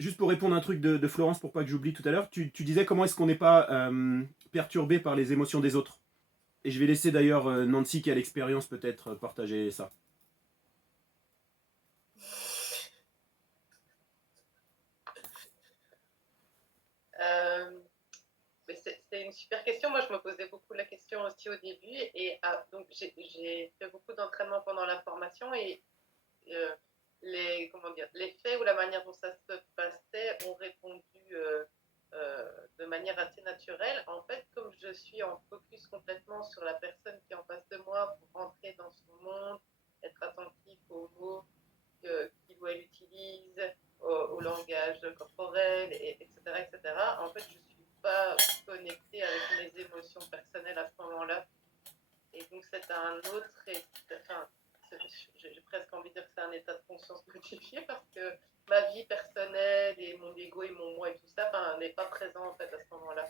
juste pour répondre à un truc de Florence, pour pas que j'oublie tout à l'heure, tu disais comment est-ce qu'on n'est pas perturbé par les émotions des autres. Et je vais laisser d'ailleurs Nancy qui a l'expérience peut-être partager ça. Euh, mais c'est une super question. Moi, je me posais beaucoup la question aussi au début. Et donc, j'ai fait beaucoup d'entraînement pendant la formation et euh, comment dire, les faits ou la manière dont ça se passait ont répondu de manière assez naturelle. En fait, comme je suis en focus complètement sur la personne qui est en face de moi pour rentrer dans son monde, être attentif aux mots qu'il ou elle utilise, au langage corporel, etc., etc., en fait, je ne suis pas connectée avec mes émotions personnelles à ce moment-là. Et donc, c'est un autre, enfin, j'ai presque envie de dire que c'est un état de conscience modifié parce que ma vie personnelle et mon ego et mon moi et tout ça n'est pas présent en fait à ce moment-là.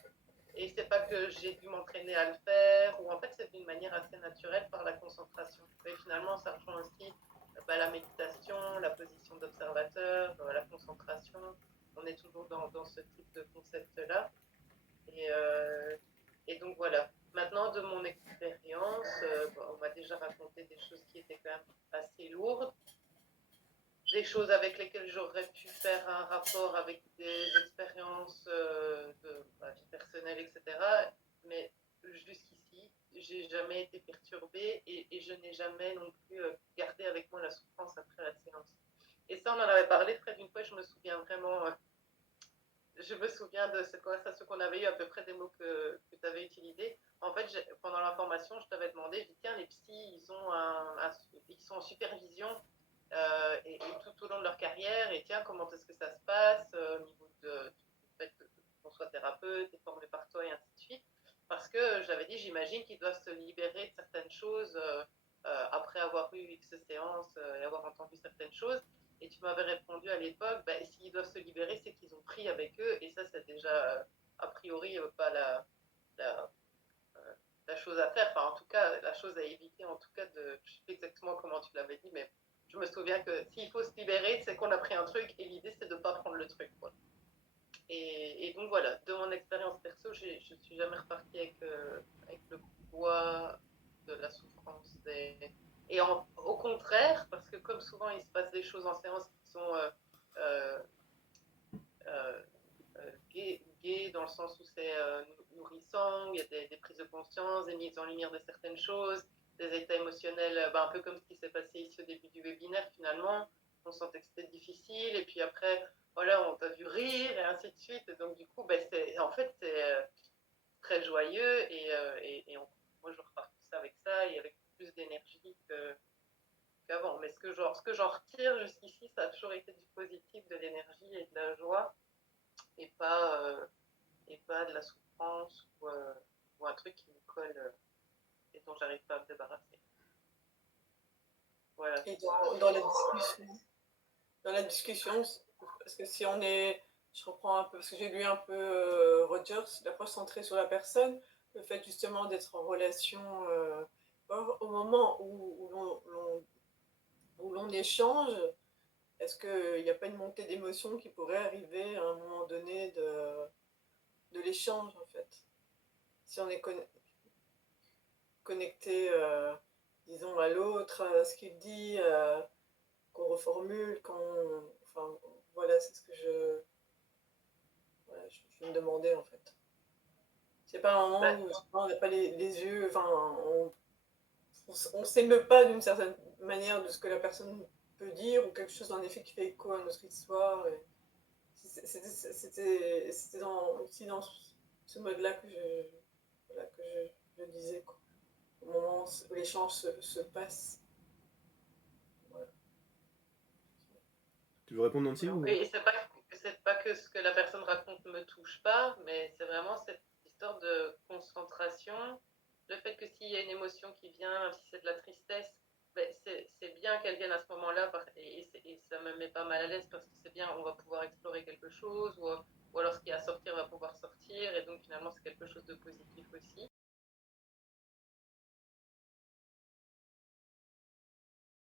Et c'est pas que j'ai dû m'entraîner à le faire, ou en fait c'est d'une manière assez naturelle par la concentration. Et finalement, ça rejoint aussi la méditation, la position d'observateur, la concentration. On est toujours dans ce type de concept-là. Et, euh, et donc voilà. Maintenant, de mon expérience, on m'a déjà raconté des choses qui étaient quand même assez lourdes, des choses avec lesquelles j'aurais pu faire un rapport avec des expériences de ma vie personnelle, etc. Mais jusqu'ici, j'ai jamais été perturbée et je n'ai jamais non plus gardé avec moi la souffrance après la séance. Et ça, on en avait parlé, Fred, une fois, je me souviens vraiment je me souviens de cette conversation qu'on avait eue, à peu près des mots que tu avais utilisés. En fait, pendant la formation, je t'avais demandé, je dis, tiens, les psys, ils sont en supervision et tout au long de leur carrière, et tiens, comment est-ce que ça se passe au niveau du fait qu'on soit thérapeute, et formé par toi, et ainsi de suite. Parce que j'avais dit, j'imagine qu'ils doivent se libérer de certaines choses après avoir eu X séances et avoir entendu certaines choses. Et tu m'avais répondu à l'époque, bah, s'ils doivent se libérer, c'est qu'ils ont pris avec eux. Et ça, c'est déjà, a priori, pas la, euh, la chose à faire. Enfin, en tout cas, la chose à éviter, en tout cas, je sais exactement comment tu l'avais dit, mais je me souviens que s'il faut se libérer, c'est qu'on a pris un truc. Et l'idée, c'est de ne pas prendre le truc. Quoi. Et donc, voilà, de mon expérience perso, je ne suis jamais repartie avec le poids de la souffrance. Au contraire, parce que comme souvent, il se passe des choses en séance qui sont euh, euh, gay dans le sens où c'est nourrissant, où il y a des prises de conscience, des mises en lumière de certaines choses, des états émotionnels, un peu comme ce qui s'est passé ici au début du webinaire finalement. On sentait que c'était difficile et puis après, voilà, on t'a vu rire et ainsi de suite. Et donc du coup, en fait, c'est très joyeux moi je repars tout ça avec ça et avec plus d'énergie qu'avant. Mais ce que j'en retire jusqu'ici, ça a toujours été du positif, de l'énergie et de la joie et pas de la souffrance ou un truc qui me colle et dont j'arrive pas à me débarrasser. Voilà. Et dans la discussion, parce que si on est, je reprends un peu, parce que j'ai lu un peu Rogers, l'approche centrée sur la personne, le fait justement d'être en relation au moment où l'on échange, est-ce qu'il n'y a pas une montée d'émotion qui pourrait arriver à un moment donné de l'échange en fait? Si on est connecté, disons, à l'autre, à ce qu'il dit, qu'on reformule, enfin, voilà, c'est ce que voilà, je me demandais en fait. C'est pas un moment Bah, où on n'a pas les yeux, enfin, on s'émeut pas d'une certaine manière de ce que la personne peut dire, ou quelque chose en effet qui fait écho à notre histoire. C'était aussi dans ce mode-là que voilà, je disais, quoi. Au moment où l'échange se passe. Voilà. Tu veux répondre Nancy ou... et c'est pas que ce que la personne raconte me touche pas, mais c'est vraiment cette histoire de concentration. Le fait que s'il y a une émotion qui vient, même si c'est de la tristesse, c'est bien qu'elle vienne à ce moment-là et ça me met pas mal à l'aise parce que c'est bien, on va pouvoir explorer quelque chose ou alors ce qui est à sortir va pouvoir sortir et donc finalement c'est quelque chose de positif aussi.